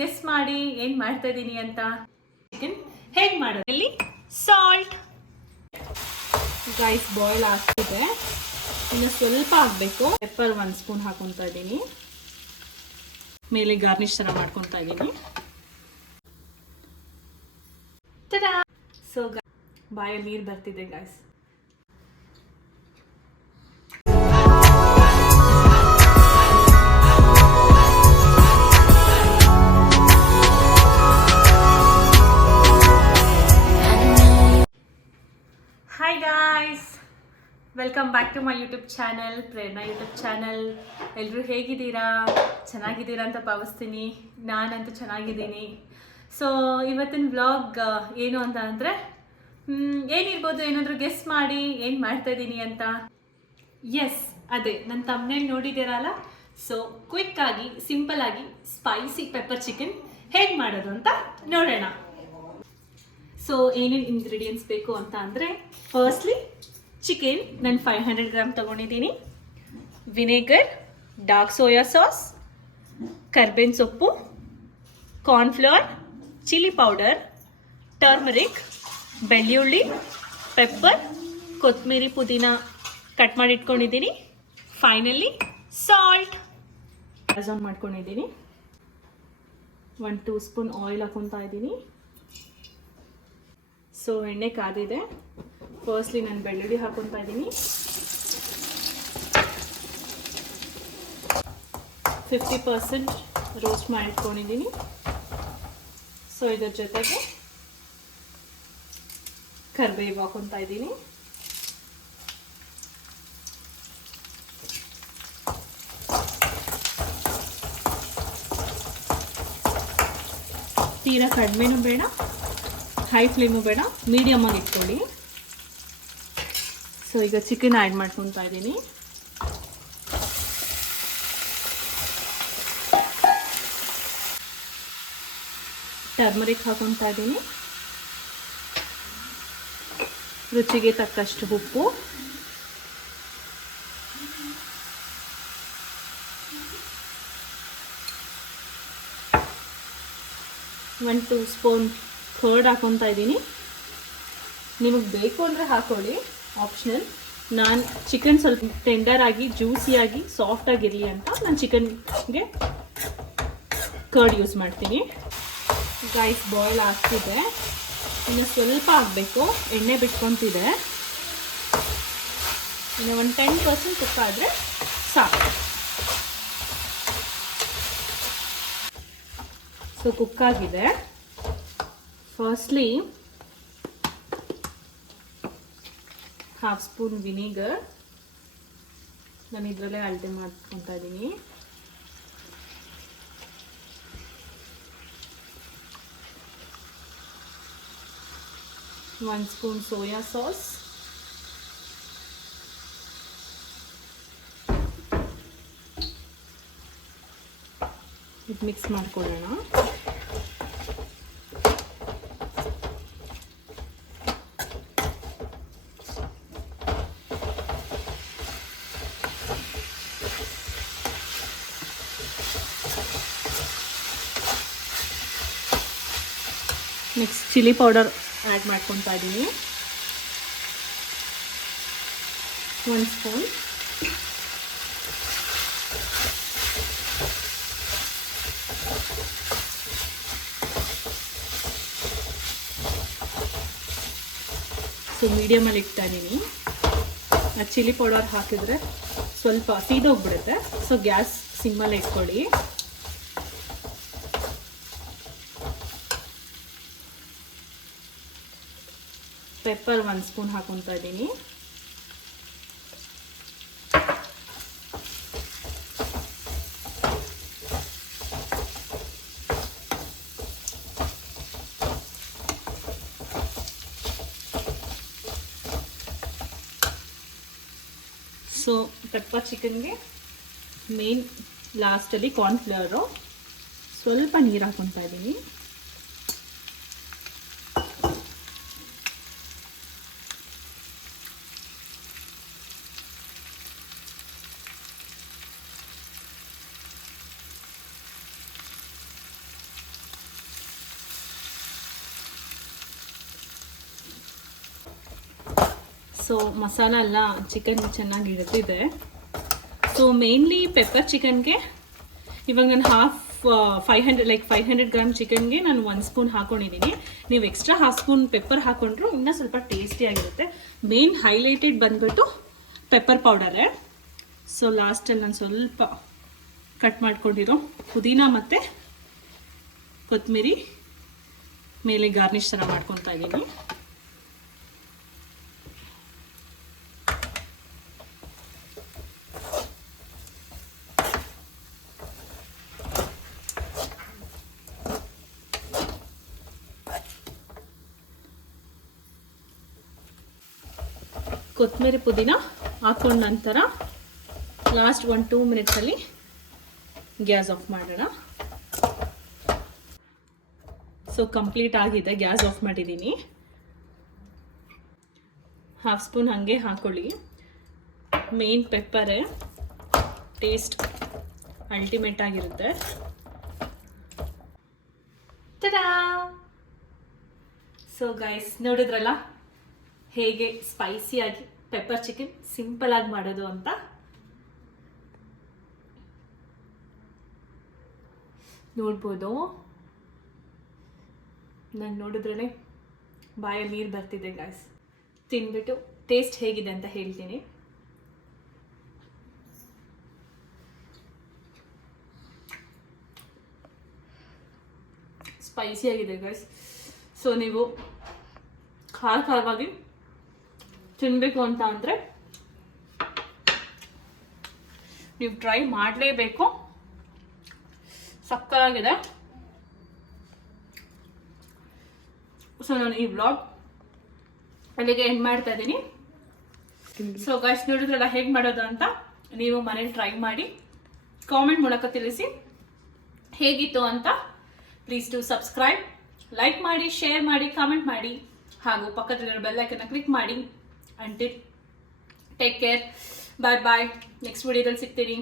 Guess ಮಾಡಿ ಏನು ಮಾಡ್ತಾ ಇದ್ದೀನಿ ಅಂತ. ಚಿಕನ್ ಹೇಗೆ ಮಾಡೋದು ಇಲ್ಲಿ ಸಾಲ್ಟ್ ಗೈಸ್ ಬಾಯ್ಲ್ ಆಗ್ತಿದೆ, ಇನ್ನು ಸ್ವಲ್ಪ ಆಗಬೇಕು. ಪೆಪ್ಪರ್ 1 ಸ್ಪೂನ್ ಹಾಕೊತಾ ಇದ್ದೀನಿ, ಮೇಲೆ ಗಾರ್ನಿಶ್ ಥರ ಮಾಡ್ಕೊತಾ ಇದ್ದೀನಿ. ಸೊ ಬಾಯಲ್ಲಿ ನೀರು ಬರ್ತಿದೆ guys. Hi guys, welcome back to my YouTube channel, Prerana YouTube channel. ಎಲ್ಲರೂ ಹೇಗಿದ್ದೀರಾ? ಚೆನ್ನಾಗಿದ್ದೀರಾ ಅಂತ ಭಾವಿಸ್ತೀನಿ. ನಾನಂತೂ ಚೆನ್ನಾಗಿದ್ದೀನಿ. ಸೊ ಇವತ್ತಿನ ವ್ಲಾಗ್ ಏನು ಅಂತ ಅಂದರೆ ಏನಿರ್ಬೋದು, ಏನಾದರೂ ಗೆಸ್ ಮಾಡಿ ಏನು ಮಾಡ್ತಾಯಿದ್ದೀನಿ ಅಂತ. ಎಸ್, ಅದೇ ನನ್ನ ತಮ್ಮನೇಲಿ ನೋಡಿದ್ದೀರಲ್ಲ. ಸೊ ಕ್ವಿಕ್ಕಾಗಿ ಸಿಂಪಲ್ಲಾಗಿ ಸ್ಪೈಸಿ ಪೆಪ್ಪರ್ ಚಿಕನ್ ಹೇಗೆ ಮಾಡೋದು ಅಂತ ನೋಡೋಣ. ಸೊ ಏನೇನು ಇಂಗ್ರೀಡಿಯೆಂಟ್ಸ್ ಬೇಕು ಅಂತ ಅಂದರೆ, ಫಸ್ಟ್ಲಿ ಚಿಕನ್ ನಾನು 500 ಗ್ರಾಮ್ ತೊಗೊಂಡಿದ್ದೀನಿ, ವಿನೆಗರ್, ಡಾರ್ಕ್ ಸೋಯಾ ಸಾಸ್, ಕರ್ಬೇವಿನ ಸೊಪ್ಪು, ಕಾರ್ನ್ಫ್ಲವರ್, ಚಿಲ್ಲಿ ಪೌಡರ್, ಟರ್ಮರಿಕ್, ಬೆಳ್ಳುಳ್ಳಿ, ಪೆಪ್ಪರ್, ಕೊತ್ತಂಬರಿ, ಪುದೀನ ಕಟ್ ಮಾಡಿ ಇಟ್ಕೊಂಡಿದ್ದೀನಿ. ಫೈನಲಿ ಸಾಲ್ಟ್ ಆನ್ ಮಾಡ್ಕೊಂಡಿದ್ದೀನಿ. 1-2 ಸ್ಪೂನ್ ಆಯಿಲ್ ಹಾಕೊತಾ ಇದ್ದೀನಿ. ಸೊ ಎಣ್ಣೆ ಕಾದಿದೆ. ಫಸ್ಟ್ಲಿ ನಾನು ಬೆಳ್ಳುಳ್ಳಿ ಹಾಕೊತಾ ಇದ್ದೀನಿ. 50% ರೋಸ್ಟ್ ಮಾಡಿ ಇಟ್ಕೊಂಡಿದ್ದೀನಿ. ಸೊ ಇದ್ರ ಜೊತೆಗೆ ಕರಿಬೇವು ಹಾಕೊತಾ ಇದ್ದೀನಿ. ತೀರಾ ಕಡಿಮೆನೂ ಬೇಡ, ಹೈ ಫ್ಲೇಮು ಬೇಡ, ಮೀಡಿಯಮ್ ಆಗಿ ಇಟ್ಕೊಳ್ಳಿ. ಸೊ ಈಗ ಚಿಕನ್ ಆ್ಯಡ್ ಮಾಡ್ಕೊತಾ ಇದ್ದೀನಿ. ಟರ್ಮರಿಕ್ ಹಾಕೊತಾ ಇದ್ದೀನಿ. ರುಚಿಗೆ ತಕ್ಕಷ್ಟು ಉಪ್ಪು, ಒಂದು 2 ಸ್ಪೂನ್ ಕರ್ಡ್ ಹಾಕೊತಾ ಇದ್ದೀನಿ. ನಿಮಗೆ ಬೇಕು ಅಂದರೆ ಹಾಕೊಳ್ಳಿ, ಆಪ್ಷನಲ್. ನಾನು ಚಿಕನ್ ಸ್ವಲ್ಪ ಟೆಂಡರ್ ಆಗಿ, ಜ್ಯೂಸಿಯಾಗಿ, ಸಾಫ್ಟಾಗಿರಲಿ ಅಂತ ನಾನು ಚಿಕನ್ಗೆ ಕರ್ಡ್ ಯೂಸ್ ಮಾಡ್ತೀನಿ. ಗೈಸ್ ಬಾಯ್ಲ್ ಆಗ್ತಿದೆ, ಇನ್ನು ಸ್ವಲ್ಪ ಆಗಬೇಕು. ಎಣ್ಣೆ ಬಿಟ್ಕೊತಿದೆ, ಇನ್ನು ಒಂದು 10% ಕುಕ್ ಆದರೆ ಸಾಕು. ಸೊ ಕುಕ್ಕಾಗಿದೆ. ಫಸ್ಟ್ಲಿ 1/2 ಸ್ಪೂನ್ ವಿನಿಗರ್ ನಾನು ಇದರಲ್ಲೇ ಅಳತೆ ಮಾಡ್ಕೊತಾ ಇದ್ದೀನಿ. ಒಂದು ಸ್ಪೂನ್ ಸೋಯಾ ಸಾಸ್, ಇದು ಮಿಕ್ಸ್ ಮಾಡ್ಕೊಳ್ಳೋಣ. ನೆಕ್ಸ್ಟ್ ಚಿಲ್ಲಿ ಪೌಡರ್ ಆ್ಯಡ್ ಮಾಡ್ಕೊತಾ ಇದ್ದೀನಿ, 1 ಸ್ಪೂನ್. ಸೊ ಮೀಡಿಯಮಲ್ಲಿ ಇಡ್ತಾ ಇದ್ದೀನಿ. ಆ ಚಿಲ್ಲಿ ಪೌಡರ್ ಹಾಕಿದರೆ ಸ್ವಲ್ಪ ಸೀದೋಗ್ಬಿಡುತ್ತೆ. ಸೊ ಗ್ಯಾಸ್ ಸಿಮ್ಮಲ್ಲಿ ಇಟ್ಕೊಳ್ಳಿ. ಪೆಪ್ಪರ್ 1 ಸ್ಪೂನ್ ಹಾಕೊತಾ ಇದ್ದೀನಿ. ಸೊ ಪೆಪ್ಪರ್ ಚಿಕನ್ಗೆ ಮೇನ್ ಲಾಸ್ಟಲ್ಲಿ ಕಾರ್ನ್ಫ್ಲವರು, ಸ್ವಲ್ಪ ನೀರು ಹಾಕೊತಾ ಇದ್ದೀನಿ. ಸೊ ಮಸಾಲ ಎಲ್ಲ ಚಿಕನ್ ಚೆನ್ನಾಗಿ ಹಿಡಿದಿದೆ. ಸೊ ಮೇನ್ಲಿ ಪೆಪ್ಪರ್ ಚಿಕನ್ಗೆ ಇವಾಗ ನಾನು 500 ಗ್ರಾಮ್ ಚಿಕನ್ಗೆ ನಾನು 1 ಸ್ಪೂನ್ ಹಾಕೊಂಡಿದ್ದೀನಿ. ನೀವು ಎಕ್ಸ್ಟ್ರಾ 1/2 ಸ್ಪೂನ್ ಪೆಪ್ಪರ್ ಹಾಕೊಂಡ್ರು ಇನ್ನೂ ಸ್ವಲ್ಪ ಟೇಸ್ಟಿಯಾಗಿರುತ್ತೆ. ಮೇನ್ ಹೈಲೈಟೆಡ್ ಬಂದ್ಬಿಟ್ಟು ಪೆಪ್ಪರ್ ಪೌಡರೇ. ಸೊ ಲಾಸ್ಟಲ್ಲಿ ನಾನು ಸ್ವಲ್ಪ ಕಟ್ ಮಾಡ್ಕೊಂಡಿರೋ ಪುದೀನ ಮತ್ತು ಕೊತ್ತಂಬರಿ ಮೇಲೆ ಗಾರ್ನಿಷ್ ಥರ ಮಾಡ್ಕೊತಾ ಇದ್ದೀನಿ. ಕೊತ್ತಂಬರಿ ಪುದೀನ ಹಾಕೊಂಡ ನಂತರ ಲಾಸ್ಟ್ 1-2 ಮಿನಿಟ್ಸಲ್ಲಿ ಗ್ಯಾಸ್ ಆಫ್ ಮಾಡೋಣ. ಸೊ ಕಂಪ್ಲೀಟ್ ಆಗಿದೆ, ಗ್ಯಾಸ್ ಆಫ್ ಮಾಡಿದ್ದೀನಿ. 1/2 ಸ್ಪೂನ್ ಹಾಗೆ ಹಾಕೊಳ್ಳಿ. ಮೇನ್ ಪೆಪ್ಪರೇ ಟೇಸ್ಟ್ ಅಲ್ಟಿಮೇಟ್ ಆಗಿರುತ್ತೆ. ತಡಾ! ಸೊ ಗೈಸ್, ನೋಡಿದ್ರಲ್ಲ ಹೇಗೆ ಸ್ಪೈಸಿಯಾಗಿ ಪೆಪ್ಪರ್ ಚಿಕನ್ ಸಿಂಪಲ್ ಆಗಿ ಮಾಡೋದು ಅಂತ. ನೋಡ್ಬೋದು, ನಾನು ನೋಡಿದ್ರೇ ಬಾಯಲ್ಲಿ ನೀರು ಬರ್ತಿದೆ ಗೈಸ್. ತಿಂದ್ಬಿಟ್ಟು ಟೇಸ್ಟ್ ಹೇಗಿದೆ ಅಂತ ಹೇಳ್ತೀನಿ. ಸ್ಪೈಸಿಯಾಗಿದೆ ಗೈಸ್. ಸೊ ನೀವು ಖಾರವಾಗಿ ತಿನ್ನಬೇಕು ಅಂತ ಅಂದರೆ ನೀವು ಟ್ರೈ ಮಾಡಲೇಬೇಕು. ಸಕ್ಕತ್ತಾಗಿದೆ. ಸೊ ನಾನು ಈ ವ್ಲಾಗ್ ಅಲ್ಲಿಗೆ ಎಂಡ್ ಮಾಡ್ತಾ ಇದ್ದೀನಿ. ಸೊ ಗೈಸ್, ನೋಡಿದ್ರಲ್ಲ ಹೇಗೆ ಮಾಡೋದು ಅಂತ. ನೀವು ಮನೇಲಿ ಟ್ರೈ ಮಾಡಿ ಕಾಮೆಂಟ್ ಮೂಲಕ ತಿಳಿಸಿ ಹೇಗಿತ್ತು ಅಂತ. ಪ್ಲೀಸ್ ಟು ಸಬ್ಸ್ಕ್ರೈಬ್, ಲೈಕ್ ಮಾಡಿ, ಶೇರ್ ಮಾಡಿ, ಕಾಮೆಂಟ್ ಮಾಡಿ, ಹಾಗೂ ಪಕ್ಕದಲ್ಲಿರೋ ಬೆಲ್ ಐಕನ್ನ ಕ್ಲಿಕ್ ಮಾಡಿ. ಅಂಟಿಲ್ ಟೇಕ್ ಕೇರ್, ಬಾಯ್ ಬಾಯ್. ನೆಕ್ಸ್ಟ್ ವಿಡಿಯೋದಲ್ಲಿ ಸಿಗ್ತೀನಿ.